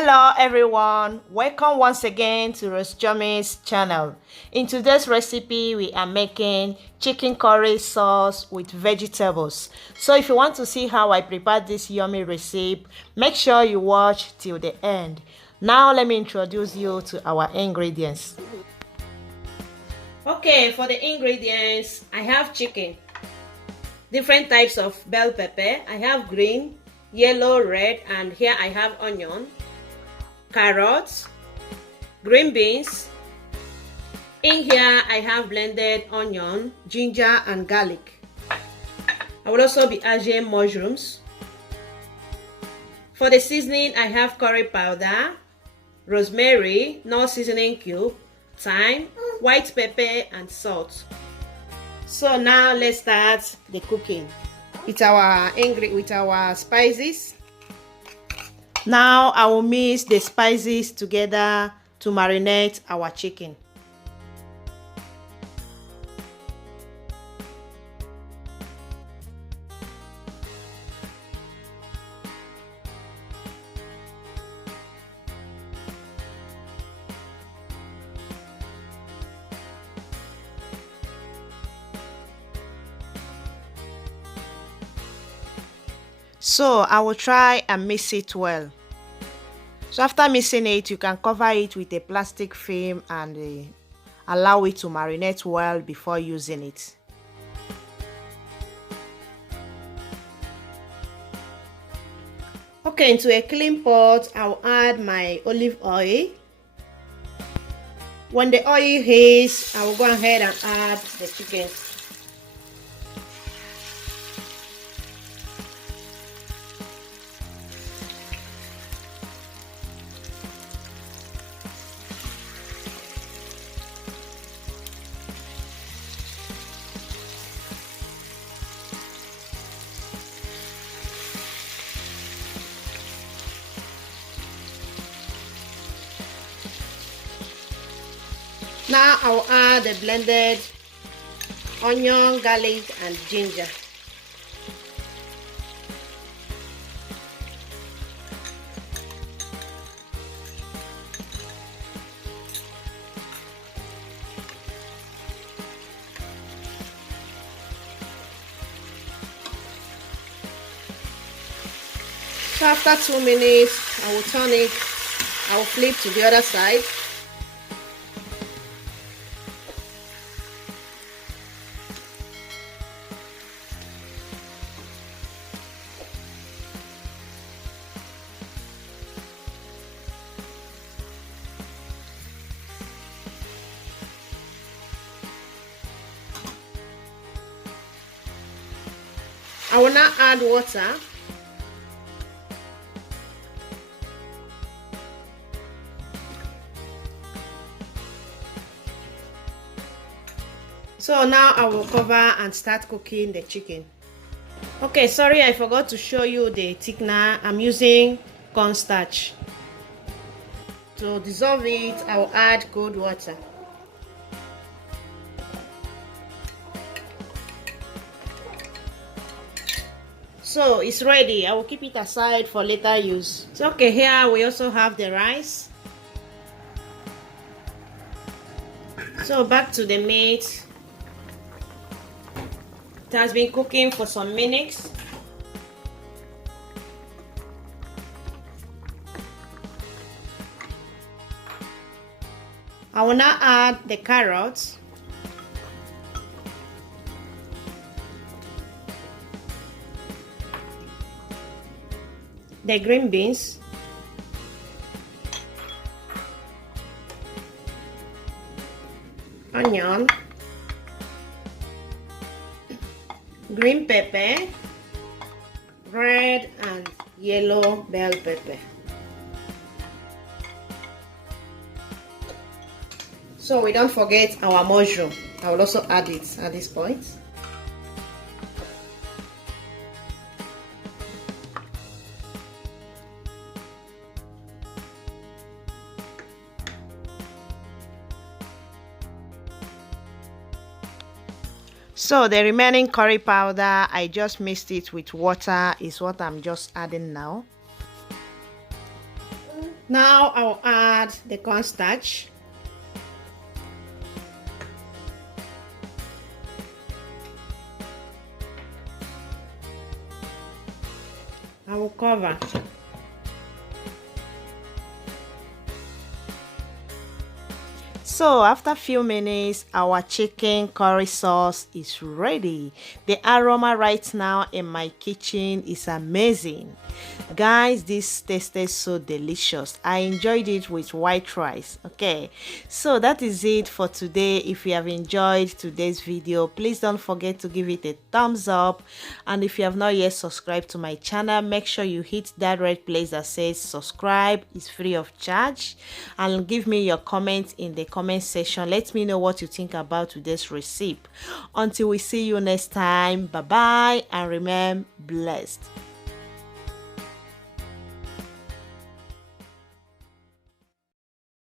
Hello everyone, welcome once again to Rose Chommy's channel. In today's recipe we are making chicken curry sauce with vegetables. So if you want to see how I prepare this yummy recipe, make sure you watch till the end. Now let me introduce you to our ingredients. Okay, for the ingredients, I have chicken, different types of bell pepper. I have green, yellow, red, and here I have onion, carrots, green beans. In here I have blended onion, ginger, and garlic. I will also be adding mushrooms. For the seasoning, I have curry powder, rosemary, non-seasoning cube, thyme, white pepper, and salt. So now let's start the cooking with our spices. Now I will mix the spices together to marinate our chicken. So I will try and mix it well. So after mixing it, you can cover it with a plastic film and allow it to marinate well before using it. Okay, into a clean pot, I'll add my olive oil. When the oil heats, I will go ahead and add the chicken. Now I'll add the blended onion, garlic, and ginger. So after 2 minutes, I will turn it, I will flip to the other side. I will now add water. So now I will cover and start cooking the chicken. Okay, sorry, I forgot to show you the thickener. I'm using cornstarch. To dissolve it, I will add cold water. So it's ready. I will keep it aside for later use. So okay, here we also have the rice. So back to the meat. It has been cooking for some minutes. I will now add the carrots, the green beans, onion, green pepper, red and yellow bell pepper. So we don't forget our mushroom. I will also add it at this point. So the remaining curry powder, I just mixed it with water, is what I'm just adding now. Now I'll add the cornstarch. I will cover. So after a few minutes, our chicken curry sauce is ready. The aroma right now in my kitchen is amazing. Guys, this tasted so delicious. I enjoyed it with white rice. Okay, so that is it for today. If you have enjoyed today's video, please don't forget to give it a thumbs up. And if you have not yet subscribed to my channel, make sure you hit that red place that says subscribe. It's free of charge. And give me your comments in the comment section. Let me know what you think about today's recipe. Until we see you next time, bye bye and remain blessed.